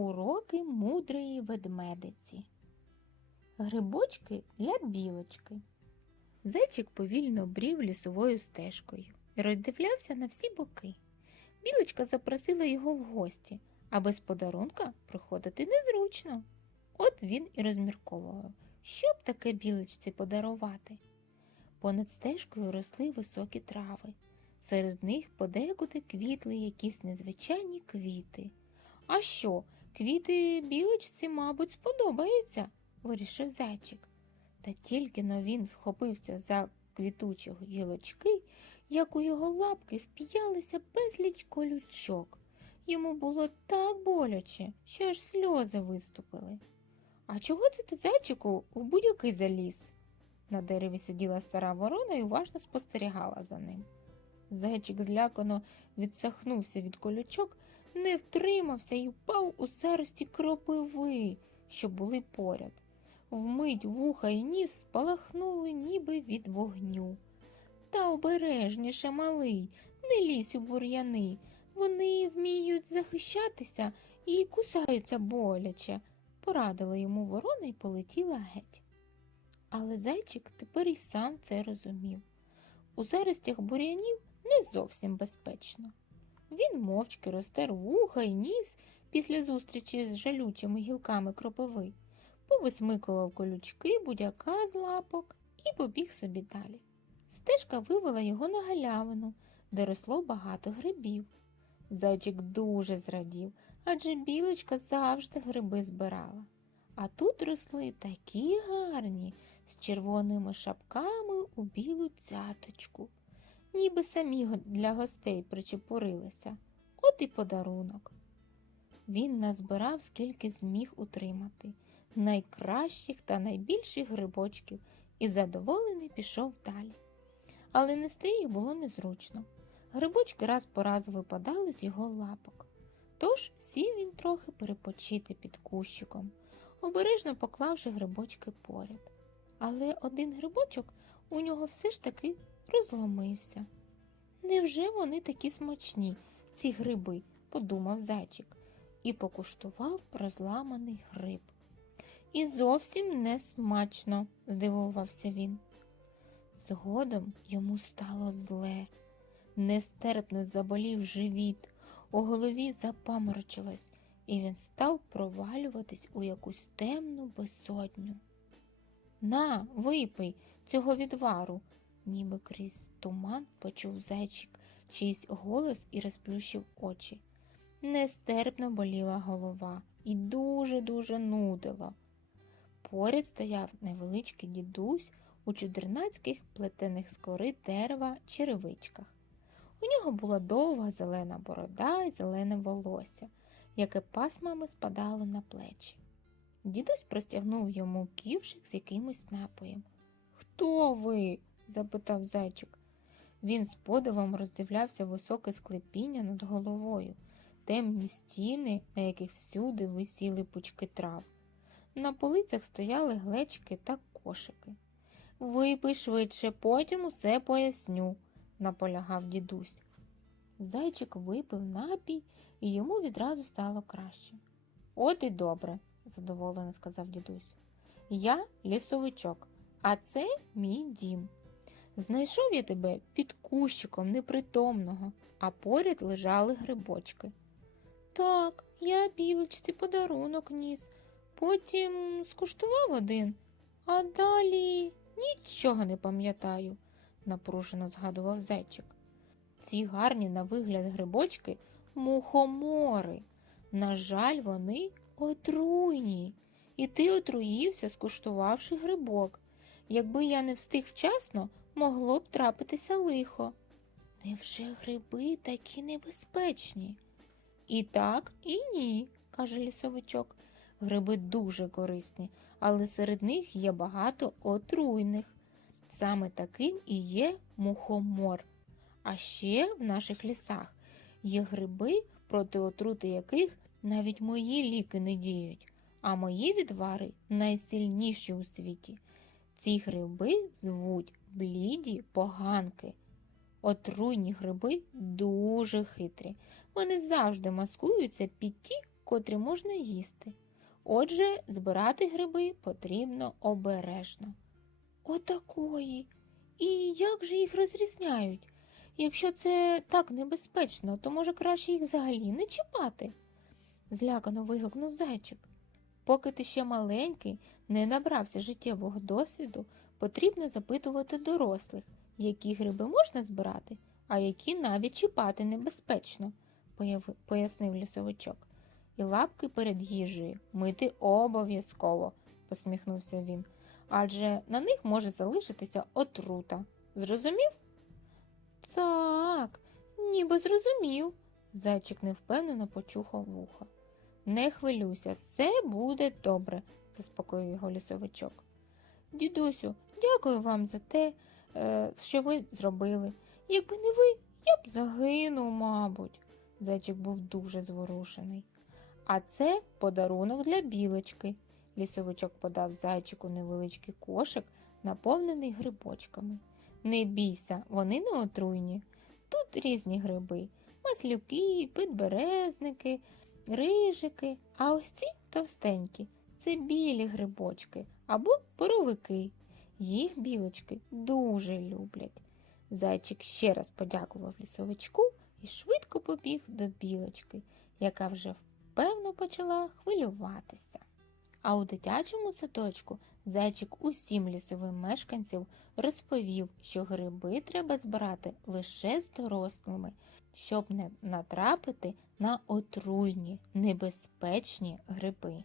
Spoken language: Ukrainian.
Уроки мудрої ведмедиці. Грибочки для білочки. Зайчик повільно брів лісовою стежкою і роздивлявся на всі боки. Білочка запросила його в гості, а без подарунка приходити незручно. От він і розмірковував, що б таке білочці подарувати. Понад стежкою росли високі трави. Серед них подекуди квітли якісь незвичайні квіти. А що, квіти білочці, мабуть, сподобаються, вирішив зайчик. Та тільки но він схопився за квітучі гілочки, як у його лапки вп'ялися безліч колючок. Йому було так боляче, що аж сльози виступили. А чого це ти, зайчику, в будь-який заліз? На дереві сиділа стара ворона і уважно спостерігала за ним. Зайчик злякано відсахнувся від колючок, не втримався і впав у зарості кропиви, що були поряд. Вмить вуха і ніс спалахнули ніби від вогню. Та обережніше, малий, не лізь у бур'яни. Вони вміють захищатися і кусаються боляче, порадила йому ворона і полетіла геть. Але зайчик тепер і сам це розумів. У заростях бур'янів не зовсім безпечно. Він мовчки розтер вуха і ніс після зустрічі з жалючими гілками кропиви, повисмикував колючки будяка з лапок і побіг собі далі. Стежка вивела його на галявину, де росло багато грибів. Зайчик дуже зрадів, адже білочка завжди гриби збирала. А тут росли такі гарні, з червоними шапками у білу цяточку ніби самі для гостей причепурилися. От і подарунок. Він назбирав, скільки зміг утримати, найкращих та найбільших грибочків і задоволений пішов далі. Але нести їх було незручно. Грибочки раз по раз випадали з його лапок. Тож сів він трохи перепочити під кущиком, обережно поклавши грибочки поряд. Але один грибочок у нього все ж таки розломився. Невже вони такі смачні, ці гриби, подумав зайчик, і покуштував розламаний гриб. І зовсім не смачно, здивувався він. Згодом йому стало зле, нестерпно заболів живіт, у голові запаморочилось, і він став провалюватись у якусь темну безодню. На, випий цього відвару, ніби крізь туман почув зайчик чийсь голос і розплющив очі. Нестерпно боліла голова і дуже-дуже нудило. Поряд стояв невеличкий дідусь у чудернацьких плетених з кори дерева черевичках. У нього була довга зелена борода і зелене волосся, яке пасмами спадало на плечі. Дідусь простягнув йому ківшик з якимось напоєм. Хто ви? Запитав зайчик. Він з подивом роздивлявся високе склепіння над головою, темні стіни, на яких всюди висіли пучки трав. На полицях стояли глечики та кошики. Випий швидше, потім усе поясню, наполягав дідусь. Зайчик випив напій, і йому відразу стало краще. От і добре, задоволено сказав дідусь. Я лісовичок, а це мій дім. Знайшов я тебе під кущиком непритомного, а поряд лежали грибочки. Так, я білочці подарунок ніс, потім скуштував один, а далі нічого не пам'ятаю, напружено згадував зайчик. Ці гарні на вигляд грибочки мухомори. На жаль, вони отруйні, і ти отруївся, скуштувавши грибок. Якби я не встиг вчасно, могло б трапитися лихо. Невже гриби такі небезпечні? І так, і ні, каже лісовичок. Гриби дуже корисні, але серед них є багато отруйних. Саме таким і є мухомор. А ще в наших лісах є гриби, проти отрути яких навіть мої ліки не діють, а мої відвари найсильніші у світі. Ці гриби звуть бліді поганки. Отруйні гриби дуже хитрі. Вони завжди маскуються під ті, котрі можна їсти. Отже, збирати гриби потрібно обережно. Отакої. І як же їх розрізняють? Якщо це так небезпечно, то може краще їх взагалі не чіпати. Злякано вигукнув зайчик. Поки ти ще маленький, не набрався життєвого досвіду, потрібно запитувати дорослих, які гриби можна збирати, а які навіть чіпати небезпечно, пояснив лісовичок. І лапки перед їжею мити обов'язково, посміхнувся він, адже на них може залишитися отрута. Зрозумів? Так, ніби зрозумів. Зайчик невпевнено почухав вуха. Не хвилюйся, все буде добре, заспокоїв його лісовичок. Дідусю, дякую вам за те, е, що ви зробили. Якби не ви, я б загинув, мабуть. Зайчик був дуже зворушений. А це подарунок для білочки. Лісовичок подав зайчику невеличкий кошик, наповнений грибочками. Не бійся, вони не отруйні. Тут різні гриби: маслюки, підберезники, рижики. А ось ці товстенькі це білі грибочки або боровики. Їх білочки дуже люблять. Зайчик ще раз подякував лісовичку і швидко побіг до білочки, яка вже впевно почала хвилюватися. А у дитячому садочку зайчик усім лісовим мешканцям розповів, що гриби треба збирати лише з дорослими, щоб не натрапити на отруйні, небезпечні гриби.